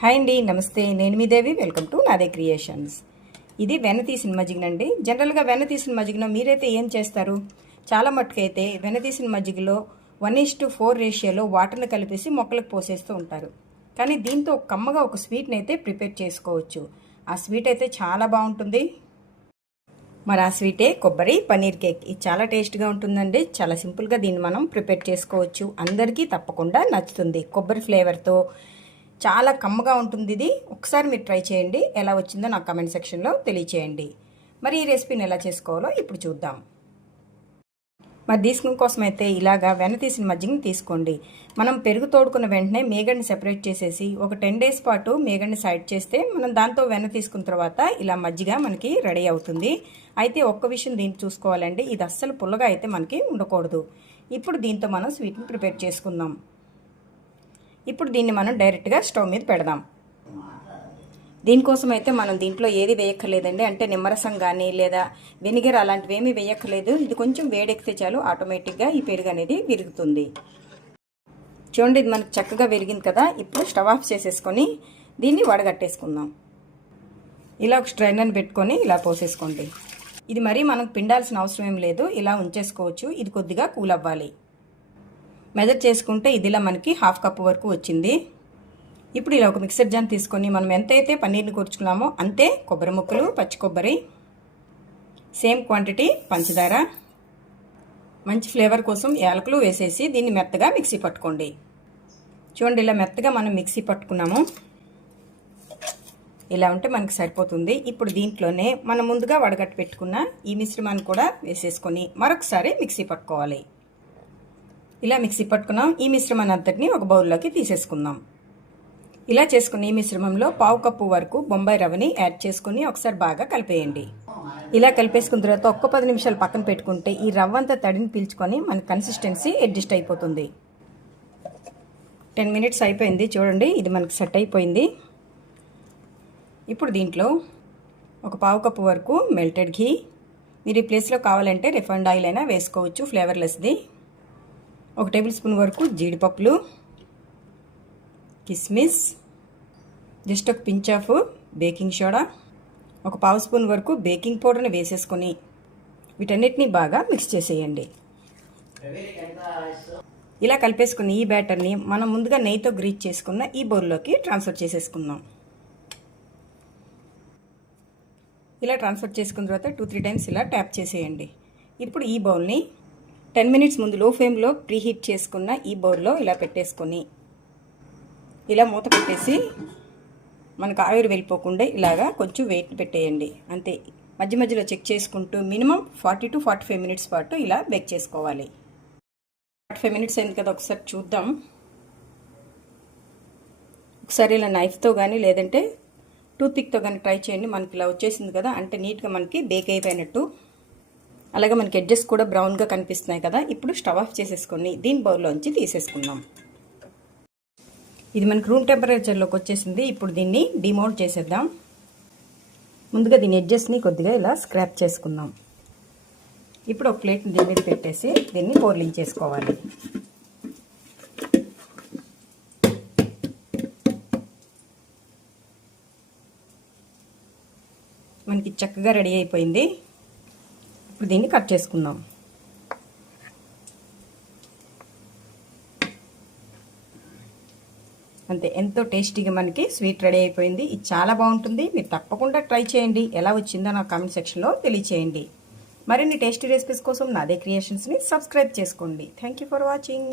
Hi అండి, నమస్తే. నేను మీ దేవి. వెల్కమ్ టు నాదే క్రియేషన్స్. ఇది వెన్న తీసిన మజ్జిగ అండి. జనరల్గా వెన్న తీసిన మజ్జిగలో మీరైతే ఏం చేస్తారు? చాలా మట్టుకైతే వెన్న తీసిన మజ్జిగలో 1:4 రేషియోలో వాటర్ని కలిపేసి మొక్కలకు పోసేస్తూ ఉంటారు. కానీ దీంతో కమ్మగా ఒక స్వీట్ని అయితే ప్రిపేర్ చేసుకోవచ్చు. ఆ స్వీట్ అయితే చాలా బాగుంటుంది. మరి ఆ స్వీటే కొబ్బరి పన్నీర్ కేక్. ఇది చాలా టేస్ట్గా ఉంటుందండి. చాలా సింపుల్గా దీన్ని మనం ప్రిపేర్ చేసుకోవచ్చు. అందరికీ తప్పకుండా నచ్చుతుంది. కొబ్బరి ఫ్లేవర్తో చాలా కమ్మగా ఉంటుంది. ఇది ఒకసారి మీరు ట్రై చేయండి. ఎలా వచ్చిందో నాకు కామెంట్ సెక్షన్లో తెలియచేయండి. మరి ఈ రెసిపీని ఎలా చేసుకోవాలో ఇప్పుడు చూద్దాం. మరి తీసుకున్న కోసం అయితే ఇలాగా వెన్న తీసిన మజ్జిగని తీసుకోండి. మనం పెరుగు తోడుకున్న వెంటనే మేగడ్ని సెపరేట్ చేసేసి ఒక 10 days పాటు మేగడ్ని సైడ్ చేస్తే మనం దాంతో వెన్న తీసుకున్న తర్వాత ఇలా మజ్జిగ మనకి రెడీ అవుతుంది. అయితే ఒక్క విషయం దీన్ని చూసుకోవాలండి, ఇది అస్సలు పుల్లగా అయితే మనకి ఉండకూడదు. ఇప్పుడు దీంతో మనం స్వీట్ని ప్రిపేర్ చేసుకుందాం. ఇప్పుడు దీన్ని మనం డైరెక్ట్గా స్టవ్ మీద పెడదాం. దీనికోసం అయితే మనం దీంట్లో ఏది వేయక్కర్లేదండి. అంటే నిమ్మరసం కానీ లేదా వెనిగర్ అలాంటివి ఏమీ వేయక్కర్లేదు. ఇది కొంచెం వేడెక్కితే చాలు ఆటోమేటిక్గా ఈ పెరుగు అనేది విరుగుతుంది. చూడండి, ఇది మనకు చక్కగా విరిగింది కదా. ఇప్పుడు స్టవ్ ఆఫ్ చేసేసుకొని దీన్ని వడగట్టేసుకుందాం. ఇలా ఒక స్ట్రైనర్ని పెట్టుకొని ఇలా పోసేసుకోండి. ఇది మరీ మనకు పిండాల్సిన అవసరం ఏం లేదు, ఇలా ఉంచేసుకోవచ్చు. ఇది కొద్దిగా కూల్ అవ్వాలి. మెజర్ చేసుకుంటే ఇదిలా మనకి 1/2 కప్ వరకు వచ్చింది. ఇప్పుడు ఇలా ఒక మిక్సర్ జార్ తీసుకొని మనం ఎంతైతే పన్నీర్ని కూర్చుకున్నామో అంతే కొబ్బరి ముక్కలు, పచ్చి కొబ్బరి, సేమ్ క్వాంటిటీ పంచదార, మంచి ఫ్లేవర్ కోసం యాలకులు వేసేసి దీన్ని మెత్తగా మిక్సీ పట్టుకోండి. చూడండి, ఇలా మెత్తగా మనం మిక్సీ పట్టుకున్నాము. ఇలా ఉంటే మనకి సరిపోతుంది. ఇప్పుడు దీంట్లోనే మనం ముందుగా వడగట్టి పెట్టుకున్న ఈ మిశ్రమాన్ని కూడా వేసేసుకొని మరొకసారి మిక్సీ పట్టుకోవాలి. ఇలా మిక్సీ పట్టుకున్నాం. ఈ మిశ్రమాన్ని అంతటిని ఒక బౌల్లోకి తీసేసుకుందాం. ఇలా చేసుకుని ఈ మిశ్రమంలో 1/2 కప్పు వరకు బొంబాయి రవ్వని యాడ్ చేసుకుని ఒకసారి బాగా కలిపేయండి. ఇలా కలిపేసుకున్న తర్వాత ఒక్క 10 నిమిషాలు పక్కన పెట్టుకుంటే ఈ రవ్వ అంతా తడిని పీల్చుకొని మన కన్సిస్టెన్సీ అడ్జస్ట్ అయిపోతుంది. 10 minutes అయిపోయింది. చూడండి, ఇది మనకి సెట్ అయిపోయింది. ఇప్పుడు దీంట్లో ఒక 1/2 కప్పు వరకు మెల్టెడ్ ఘీ, మీరు ఈ ప్లేస్లో కావాలంటే రిఫైండ్ ఆయిల్ అయినా వేసుకోవచ్చు, ఫ్లేవర్లెస్ది. 1 టేబుల్ స్పూన్ వరకు జీడిపప్పులు, కిస్మిస్, జస్ట్ ఒక పించ్ ఆఫ్ బేకింగ్ సోడా, ఒక 1/2 స్పూన్ వరకు బేకింగ్ పౌడర్ని వేసేసుకొని వీటన్నిటిని బాగా మిక్స్ చేసేయండి. ఇలా కలిపేసుకుని ఈ బ్యాటర్ని మనం ముందుగా నెయ్యితో గ్రీజ్ చేసుకున్న ఈ బౌల్లోకి ట్రాన్స్ఫర్ చేసేసుకుందాం. ఇలా ట్రాన్స్ఫర్ చేసుకున్న తర్వాత 2-3 టైమ్స్ ఇలా ట్యాప్ చేసేయండి. ఇప్పుడు ఈ బౌల్ని 10 minutes ముందు లో ఫ్లేమ్లో ప్రీహీట్ చేసుకున్న ఈ బౌల్లో ఇలా పెట్టేసుకొని ఇలా మూత పెట్టేసి మనకు ఆవిరి వెళ్ళిపోకుండా ఇలాగా కొంచెం వెయిట్ పెట్టేయండి. అంతే. మధ్య మధ్యలో చెక్ చేసుకుంటూ మినిమం 40 to 45 minutes పాటు ఇలా బేక్ చేసుకోవాలి. 45 minutes అయింది కదా, ఒకసారి చూద్దాం. ఒకసారి ఇలా నైఫ్తో కానీ లేదంటే టూత్పిక్తో కానీ ట్రై చేయండి. మనకి ఇలా వచ్చేసింది కదా, అంటే నీట్గా మనకి బేక్ అయిపోయినట్టు. అలాగే మనకి ఎడ్జెస్ కూడా బ్రౌన్గా కనిపిస్తున్నాయి కదా. ఇప్పుడు స్టవ్ ఆఫ్ చేసేసుకొని దీని బౌల్లోంచి తీసేసుకుందాం. ఇది మనకి రూమ్ టెంపరేచర్లోకి వచ్చేసింది. ఇప్పుడు దీన్ని డిమోల్డ్ చేసేద్దాం. ముందుగా దీని ఎడ్జెస్ని కొద్దిగా ఇలా స్క్రాప్ చేసుకుందాం. ఇప్పుడు ఒక ప్లేట్ని దీని మీద పెట్టేసి దీన్ని బోర్లింగ్ చేసుకోవాలి. మనకి చక్కగా రెడీ అయిపోయింది. ఇప్పుడు దీన్ని కట్ చేసుకుందాం. అంతే, ఎంతో టేస్టీగా మనకి స్వీట్ రెడీ అయిపోయింది. ఇది చాలా బాగుంటుంది. మీరు తప్పకుండా ట్రై చేయండి. ఎలా వచ్చిందో నా కామెంట్ సెక్షన్లో తెలియచేయండి. మరిన్ని టేస్టీ రెసిపీస్ కోసం నాదే క్రియేషన్స్ని సబ్స్క్రైబ్ చేసుకోండి. Thank you for watching.